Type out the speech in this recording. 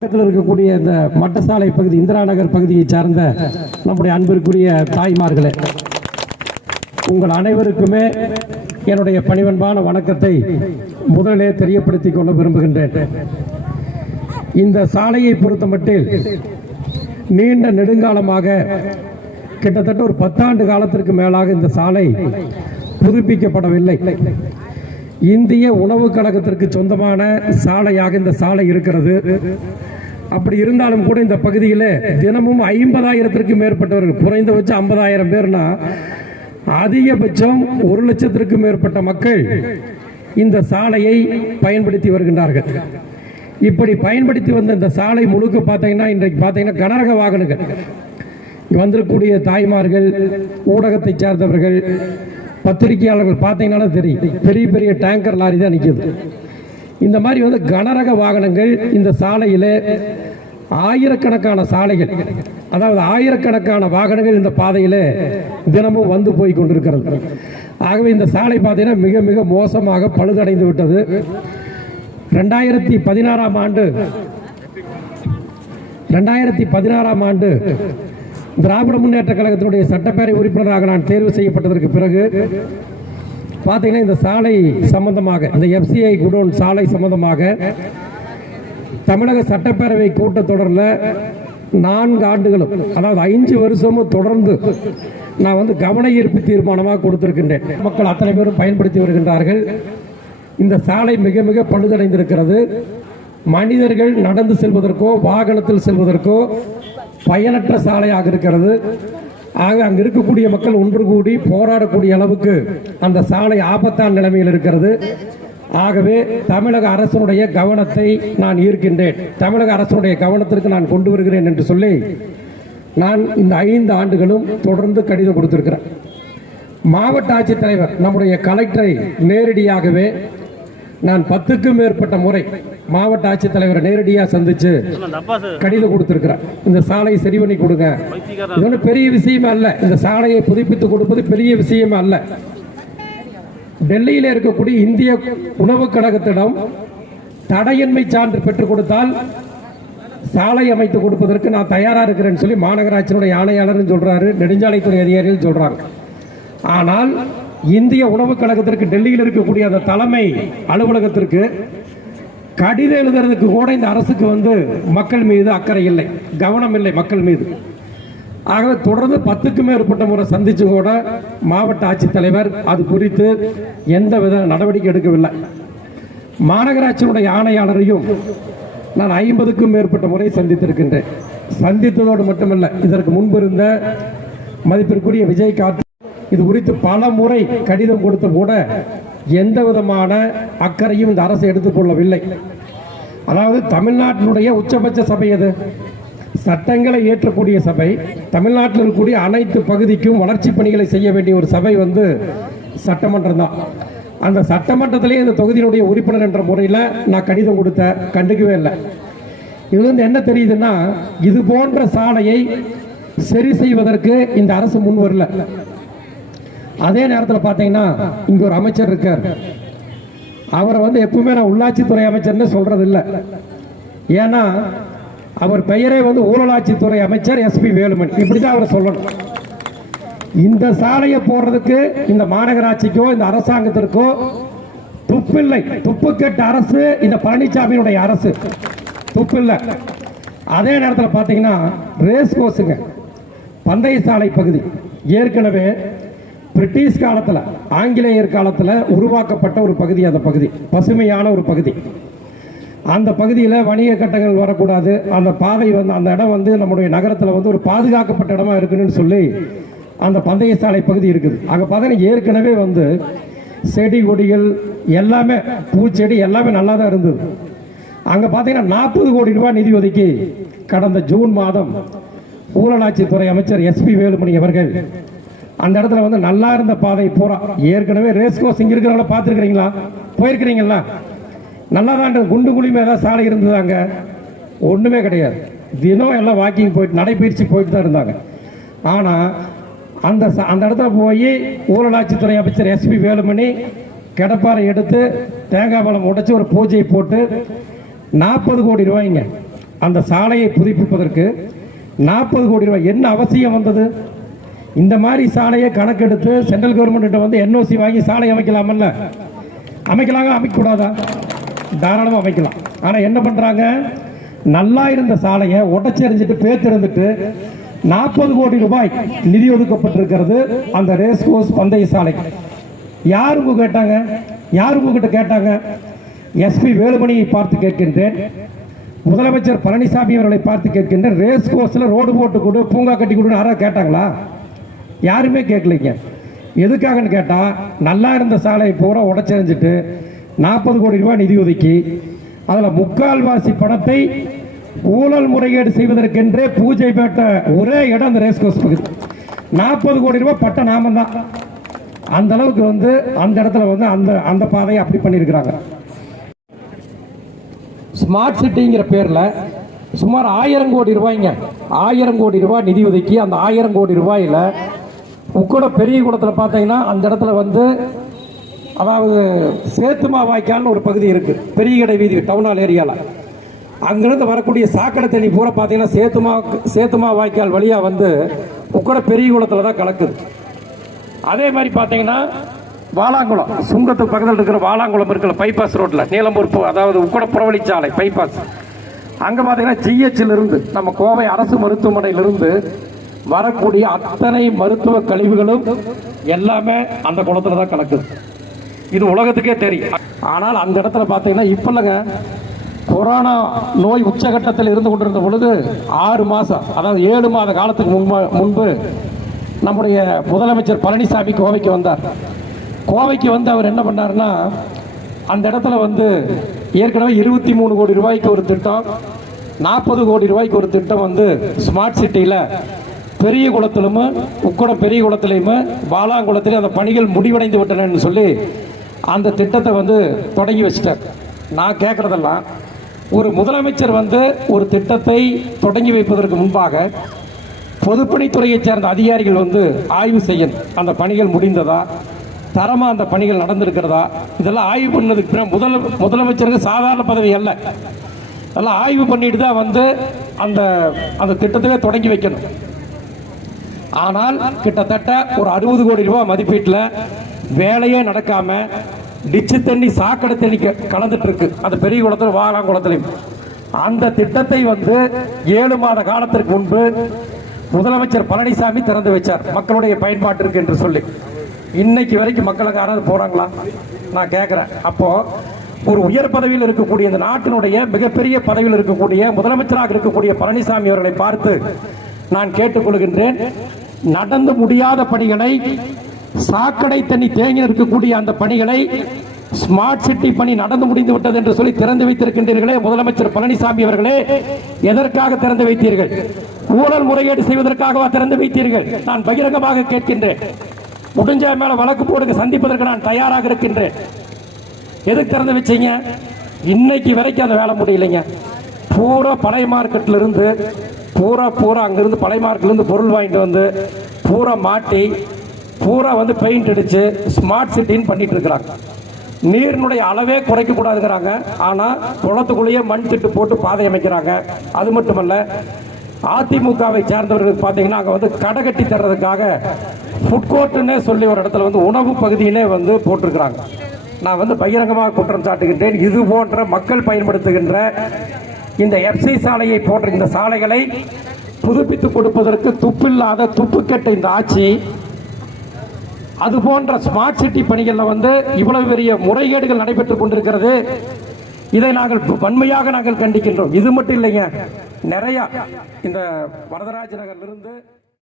பக்கத்தில் இருக்கக்கூடிய இந்த மட்டசாலை பகுதி இந்திரா நகர் பகுதியை சார்ந்த நம்முடைய அன்பிற்குரிய தாய்மார்களே உங்கள் அனைவருக்குமே என்னுடைய பணிவன்பான வணக்கத்தை முதலிலே தெரியப்படுத்திக் கொள்ள விரும்புகின்றேன். இந்த சாலையை பொறுத்தமட்டில் நீண்ட நெடுங்காலமாக கிட்டத்தட்ட ஒரு பத்தாண்டு காலத்திற்கு மேலாக இந்த சாலை புதுப்பிக்கப்படவில்லை. இந்திய உணவு கழகத்திற்கு சொந்தமான சாலையாக இந்த சாலை இருக்கிறது. அப்படி இருந்தாலும் கூட இந்த பகுதியில் தினமும் ஐம்பதாயிரத்திற்கு மேற்பட்டவர்கள் குறைந்தபட்சம் ஐம்பதாயிரம் பேர்னா அதிகபட்சம் ஒரு லட்சத்திற்கும் மேற்பட்ட மக்கள் இந்த சாலையை பயன்படுத்தி வருகின்றார்கள். இப்படி பயன்படுத்தி வந்த இந்த சாலை முழுக்க பார்த்தீங்கன்னா இன்றைக்கு பார்த்தீங்கன்னா கனரக வாகனங்கள். வந்திருக்கக்கூடிய தாய்மார்கள் ஊடகத்தை சார்ந்தவர்கள் பத்திரிகையாளர்கள் பார்த்தீங்கன்னா தெரியும். பெரிய பெரிய டேங்கர் லாரி தான் நிற்குது இந்த மாதிரி வந்து கனரக வாகனங்கள் இந்த சாலையில் ஆயிரக்கணக்கான சாலைகள் அதாவது ஆயிரக்கணக்கான வாகனங்கள் இந்த பாதையில் தினமும் வந்து போய் கொண்டிருக்கிறது. ஆகவே இந்த சாலை பார்த்தீங்கன்னா மிக மிக மோசமாக பழுதடைந்து விட்டது. ரெண்டாயிரத்தி பதினாறாம் ஆண்டு ரெண்டாயிரத்தி பதினாறாம் ஆண்டு திராவிட முன்னேற்ற கழகத்தினுடைய சட்டப்பேரவை உறுப்பினராக நான் தேர்வு செய்யப்பட்டதற்கு பிறகு பார்த்தீங்கன்னா இந்த சாலை சம்பந்தமாக இந்த எஃப்சிஐ குடோன் சாலை சம்பந்தமாக தமிழக சட்டப்பேரவை கூட்டத்தொடரில் நான்கு ஆண்டுகளும் அதாவது ஐந்து வருஷமும் தொடர்ந்து நான் வந்து கவன ஈர்ப்பு தீர்மானமாக கொடுத்திருக்கின்றேன். மக்கள் அத்தனை பேரும் பயன்படுத்தி வருகின்றார்கள். இந்த சாலை மிக மிக பழுதடைந்திருக்கிறது. மனிதர்கள் நடந்து செல்வதற்கோ வாகனத்தில் செல்வதற்கோ பயனற்ற சாலையாக இருக்கிறது. ஆக அங்கு இருக்கக்கூடிய மக்கள் ஒன்று கூடி போராடக்கூடிய அளவுக்கு அந்த சாலை ஆபத்தான நிலைமையில் இருக்கிறது. ஆகவே தமிழக அரசனுடைய கவனத்தை நான் ஈர்க்கின்றேன். தமிழக அரசனுடைய கவனத்திற்கு நான் கொண்டு வருகிறேன் என்று சொல்லி நான் இந்த ஐந்து ஆண்டுகளும் தொடர்ந்து கடிதம் கொடுத்திருக்கிறேன். மாவட்ட ஆட்சித்தலைவர் நம்முடைய கலெக்டரை நேரடியாகவே நான் பத்துக்கும் மேற்பட்ட முறை மாவட்ட ஆட்சித்தலைவரை நேரடியாக சந்திச்சு கடிதம் கொடுத்துருக்கிறேன். இந்த சாலையை சரி பண்ணி கொடுங்க. இது ஒன்றும் பெரிய விஷயமே அல்ல. இந்த சாலையை புதுப்பித்து கொடுப்பது பெரிய விஷயமே அல்ல. டெல்லியில் இருக்கக்கூடிய இந்திய உணவுக் கழகத்திடம் தடையின்மை சான்று பெற்றுக் கொடுத்தால் சாலை அமைத்து கொடுப்பதற்கு நான் தயாராக இருக்கிறேன்னு சொல்லி மாநகராட்சியினுடைய ஆணையாளர்னு சொல்கிறாரு நெடுஞ்சாலைத்துறை அதிகாரிகள் சொல்கிறாங்க ஆனால் இந்திய உணவுக் கழகத்திற்கு டெல்லியில் இருக்கக்கூடிய அந்த தலைமை அலுவலகத்திற்கு கடிதம் எழுதுறதுக்கு கூட இந்த அரசுக்கு வந்து மக்கள் மீது அக்கறை இல்லை கவனம் இல்லை மக்கள் மீது. ஆகவே தொடர்ந்து பத்துக்கும் மேற்பட்ட முறை சந்திச்சு கூட மாவட்ட ஆட்சித்தலைவர் அது குறித்து எந்த வித நடவடிக்கை எடுக்கவில்லை. மாநகராட்சியினுடைய ஆணையாளரையும் நான் ஐம்பதுக்கும் மேற்பட்ட முறை சந்தித்திருக்கின்றேன். சந்தித்ததோடு மட்டுமல்ல இதற்கு முன்பு இருந்த மதிப்பிற்குரிய விஜய் கார்த்தி இது குறித்து பல முறை கடிதம் கொடுத்த கூட எந்த விதமான அக்கறையும் இந்த அரசு எடுத்துக்கொள்ளவில்லை அதாவது தமிழ்நாட்டினுடைய உச்சபட்ச சபை எது? சட்டங்களை ஏற்றக்கூடிய சபை. தமிழ்நாட்டில் இருக்கக்கூடிய அனைத்து பகுதிக்கும் வளர்ச்சி பணிகளை செய்ய வேண்டிய ஒரு சபை வந்து சட்டமன்றம் தான். அந்த சட்டமன்றத்திலே இந்த தொகுதியினுடைய உறுப்பினர் என்ற முறையில் நான் கடிதம் கொடுத்த கண்டுக்கவே இல்லை. இதுலேருந்து என்ன தெரியுதுன்னா இது போன்ற சாலையை சரி செய்வதற்கு இந்த அரசு முன் வரல. அதே நேரத்தில் பார்த்தீங்கன்னா இங்க ஒரு அமைச்சர் இருக்கார். அவரை வந்து எப்பவுமே நான் உள்ளாட்சித்துறை அமைச்சர்னு சொல்றது இல்லை ஏன்னா அவர் பெயரே வந்து ஊழலாட்சித்துறை அமைச்சர் எஸ்பி வேலுமணி. இப்படி தான் அவரை சொல்லணும். இந்த சாலையை போடுறதுக்கு இந்த மாநகராட்சிக்கோ இந்த அரசாங்கத்திற்கோ துப்பில்லை. துப்பு கெட்ட அரசு இந்த பழனிசாமியினுடைய அரசு. துப்பில்லை. அதே நேரத்தில் பார்த்தீங்கன்னா ரேஸ் கோஸுங்க பந்தய சாலை பகுதி. ஏற்கனவே பிரிட்டிஷ் காலத்தில் ஆங்கிலேயர் காலத்தில் உருவாக்கப்பட்ட ஒரு பகுதி அந்த பகுதி. பசுமையான ஒரு பகுதி. அந்த பகுதியில் வணிக கட்டங்கள் வரக்கூடாது. அந்த பாதை வந்து அந்த இடம் வந்து நம்முடைய நகரத்தில் வந்து ஒரு பாதுகாக்கப்பட்ட இடமா இருக்குன்னு சொல்லி அந்த பந்தய சாலை பகுதி இருக்குது. அங்கே பார்த்தீங்கன்னா ஏற்கனவே வந்து செடி கொடிகள் எல்லாமே பூச்செடி எல்லாமே நல்லா தான் இருந்தது. அங்கே பார்த்தீங்கன்னா நாற்பது கோடி ரூபாய் நிதி ஒதுக்கி கடந்த ஜூன் மாதம் ஊழலாட்சித்துறை அமைச்சர் எஸ்பி வேலுமணி அவர்கள் அந்த இடத்துல வந்து நல்லா இருந்த பாதை பூரா. ஏற்கனவே ரேஸ் கோர்ஸ் இங்கே இருக்கிறவங்கள பார்த்துருக்குறீங்களா? போயிருக்கிறீங்களா நல்லா தான் குண்டு குழியுமே ஏதாவது சாலை இருந்ததாங்க ஒன்றுமே கிடையாது. தினம் எல்லாம் வாக்கிங் போயிட்டு நடைபயிற்சி போயிட்டு தான் இருந்தாங்க. ஆனால் அந்த ச- அந்த இடத்துல போய் ஊழலாட்சித்துறை அமைச்சர் எஸ்பி வேலுமணி கிடப்பாறை எடுத்து தேங்காய் பழம் உடைச்சி ஒரு பூஜையை போட்டு நாற்பது கோடி ரூபாய்ங்க. அந்த சாலையை புதுப்பிப்பதற்கு நாற்பது கோடி ரூபாய். என்ன அவசியம் வந்தது? இந்த மாதிரி சாலையை கணக்கெடுத்து சென்ட்ரல் கவர்மெண்ட் வந்து என்ஓசி வாங்கி சாலை அமைக்கலாமல்ல? அமைக்கலாங்க அமைக்கக்கூடாதா? தாராளமாக அமைக்கலாம். ஆனால் என்ன பண்ணுறாங்க நல்லா இருந்த சாலையை உடச்செறிஞ்சிட்டு பேத்திருந்துட்டு நாற்பது கோடி ரூபாய் நிதி ஒதுக்கப்பட்டிருக்கிறது அந்த ரேஸ் கோர்ஸ் பந்தய சாலை. யார் உங்க கேட்டாங்க? யார் உங்ககிட்ட கேட்டாங்க? எஸ்பி வேலுமணியை பார்த்து கேட்கின்றேன். முதலமைச்சர் பழனிசாமி அவர்களை பார்த்து கேட்கின்றேன். ரேஸ் கோர்ஸில் ரோடு போட்டு கொடு பூங்கா கட்டி கொடுன்னு யாராவது கேட்டாங்களா? யாருமே கேட்கலைங்க. எதுக்காகன்னு கேட்டால் நல்லா இருந்த சாலையை பூரா உடச்செறிஞ்சிட்டு நாற்பது கோடி ரூபாய் நிதி ஒதுக்கி அதில் முக்கால்வாசி பணத்தை ஊழல் முறைகேடு செய்வதற்கென்றே பூஜை பெற்ற ஒரே இடம் அந்த ரேஸ் கோர்ஸ் பகுதி. நாற்பது கோடி ரூபாய் பட்ட நாமம் தான். அந்த அளவுக்கு வந்து அந்த இடத்துல வந்து அந்த அந்த பாதையை அப்படி பண்ணியிருக்கிறாங்க. ஸ்மார்ட் சிட்டிங்கிற பேரில் சுமார் ஆயிரம் கோடி ரூபாய்ங்க. ஆயிரம் கோடி ரூபாய் நிதி ஒதுக்கி அந்த ஆயிரம் கோடி ரூபாயில் உக்கூட பெரிய குளத்தில் பார்த்தீங்கன்னா அந்த இடத்துல வந்து அதாவது சேத்துமா வாய்க்கால்னு ஒரு பகுதி இருக்குது பெரிய கடை வீதி டவுன் ஹால் ஏரியாவில் அங்கிருந்து வரக்கூடிய சாக்கடை தண்ணி பூரா பார்த்தீங்கன்னா சேத்துமா சேத்துமா வாய்க்கால் வழியாக வந்து உக்கூட பெரிய குளத்தில் தான் கலக்குது. அதே மாதிரி பார்த்தீங்கன்னா வாலாங்குளம் சுங்கத்துக்கு பக்கத்தில் இருக்கிற வாலாங்குளம் இருக்கிற பைபாஸ் ரோட்டில் நீலம்பூர் அதாவது உக்கட புறவழிச்சாலை பைபாஸ் அங்கே பார்த்தீங்கன்னா ஜிஹெச்சிலிருந்து நம்ம கோவை அரசு மருத்துவமனையிலிருந்து வரக்கூடிய அத்தனை மருத்துவ கழிவுகளும் எல்லாமே அந்த குளத்தில் தான் கலக்குது இது உலகத்துக்கே தெரியும். ஆனால் அந்த இடத்துல பார்த்தீங்கன்னா இப்போ இல்லைங்க. கொரோனா நோய் உச்சகட்டத்தில் இருந்து கொண்டிருந்த பொழுது ஆறு மாதம் அதாவது ஏழு மாத காலத்துக்கு முன்பு முன்பு நம்முடைய முதலமைச்சர் பழனிசாமி கோவைக்கு வந்தார். கோவைக்கு வந்து அவர் என்ன பண்ணாருன்னா அந்த இடத்துல வந்து ஏற்கனவே இருபத்தி மூணு கோடி ரூபாய்க்கு ஒரு திட்டம் நாற்பது கோடி ரூபாய்க்கு ஒரு திட்டம் வந்து ஸ்மார்ட் சிட்டியில் பெரிய குளத்திலும் உக்கடம் பெரிய குளத்திலையும் பாலாங்குளத்திலையும் அந்த பணிகள் முடிவடைந்து விட்டனன்னு சொல்லி அந்த திட்டத்தை வந்து தொடங்கி வச்சிட்டார். நான் கேட்குறதெல்லாம் ஒரு முதலமைச்சர் வந்து ஒரு திட்டத்தை தொடங்கி வைப்பதற்கு முன்பாக பொதுப்பணித்துறையைச் சேர்ந்த அதிகாரிகள் வந்து ஆய்வு செய்யணும். அந்த பணிகள் முடிந்ததா? தரமாக அந்த பணிகள் நடந்திருக்கிறதா? இதெல்லாம் ஆய்வு பண்ணதுக்கு பிறகு முதல் முதலமைச்சருக்கு சாதாரண பதவி அல்ல. அதெல்லாம் ஆய்வு பண்ணிட்டு தான் வந்து அந்த அந்த திட்டத்தையே தொடங்கி வைக்கணும். ஆனால் கிட்டத்தட்ட ஒரு அறுபது கோடி ரூபாய் மதிப்பீட்டில் வேலையே நடக்காம டிச்சு தண்ணி சாக்கடை தண்ணி கலந்துட்டு இருக்கு அந்த பெரிய குளத்தில் வாழாங்குளத்திலையும் அந்த திட்டத்தை வந்து ஏழு மாத காலத்திற்கு முன்பு முதலமைச்சர் பழனிசாமி திறந்து வச்சார். மக்களுடைய பயன்பாட்டிற்கு என்று சொல்லி. இன்னைக்கு வரைக்கும் மக்களுக்கு யாராவது போறாங்களா? நான் கேட்குறேன் அப்போ ஒரு உயர் பதவியில் இருக்கக்கூடிய இந்த நாட்டினுடைய மிகப்பெரிய பதவியில் இருக்கக்கூடிய முதலமைச்சராக இருக்கக்கூடிய பழனிசாமி அவர்களை பார்த்து நான் கேட்டுக்கொள்கின்றேன். நடந்து முடியாத பணிகளை சாக்கடை தண்ணி தேங்கி இருக்கக்கூடிய அந்த பணிகளை ஸ்மார்ட் சிட்டி பணி நடந்து முடிந்து விட்டது என்று சொல்லி திறந்து வைத்திருக்கின்றீர்களே முதலமைச்சர் பழனிசாமி அவர்களே எதற்காக திறந்து வைத்தீர்கள்? ஊழல் முறைகேடு செய்வதற்காகவா திறந்து வைத்தீர்கள்? நான் பகிரங்கமாக கேட்கின்றேன். முடிஞ்ச மேல வழக்கு போடுங்க சந்திப்பதற்கு நான் தயாராக இருக்கின்றேன். எதுக்கு திறந்து வச்சீங்க? இன்னைக்கு வரைக்கும் அந்த வேலை முடியலைங்க. பூரா பழைய மார்க்கெட்ல இருந்து பூரா பூரா அங்கேருந்து பழைய பொருள் வாங்கிட்டு வந்து பூரா மாட்டி பூரா வந்து பெயிண்ட் அடித்து ஸ்மார்ட் சிட்டின்னு பண்ணிகிட்டு இருக்கிறாங்க. நீரினுடைய அளவே குறைக்க கூடாதுங்கிறாங்க குளத்துக்குள்ளேயே மண் திட்டு போட்டு பாதை அமைக்கிறாங்க. அது மட்டுமல்ல அதிமுகவை சேர்ந்தவர்களுக்கு பார்த்தீங்கன்னா அங்கே வந்து கடை கட்டி தர்றதுக்காக ஃபுட் கோர்ட்டுன்னே சொல்லி ஒரு இடத்துல வந்து உணவு பகுதியினே வந்து போட்டிருக்கிறாங்க. நான் வந்து பகிரங்கமாக குற்றம் சாட்டுகின்றேன். இது போன்ற மக்கள் பயன்படுத்துகின்ற இந்த எஃப்சி சாலையை போன்ற இந்த சாலைகளை புதுப்பித்து கொடுப்பதற்கு துப்பில்லாத துப்புக்கெட்ட இந்த ஆட்சி. அது போன்ற ஸ்மார்ட் சிட்டி பணிகளில் வந்து இவ்வளவு பெரிய முறைகேடுகள் நடைபெற்றுக் கொண்டிருக்கிறது. இதை நாங்கள் வன்மையாக நாங்கள் கண்டிக்கின்றோம். இது மட்டும் இல்லைங்க நிறைய இந்த வரதராஜ நகர்ல இருந்து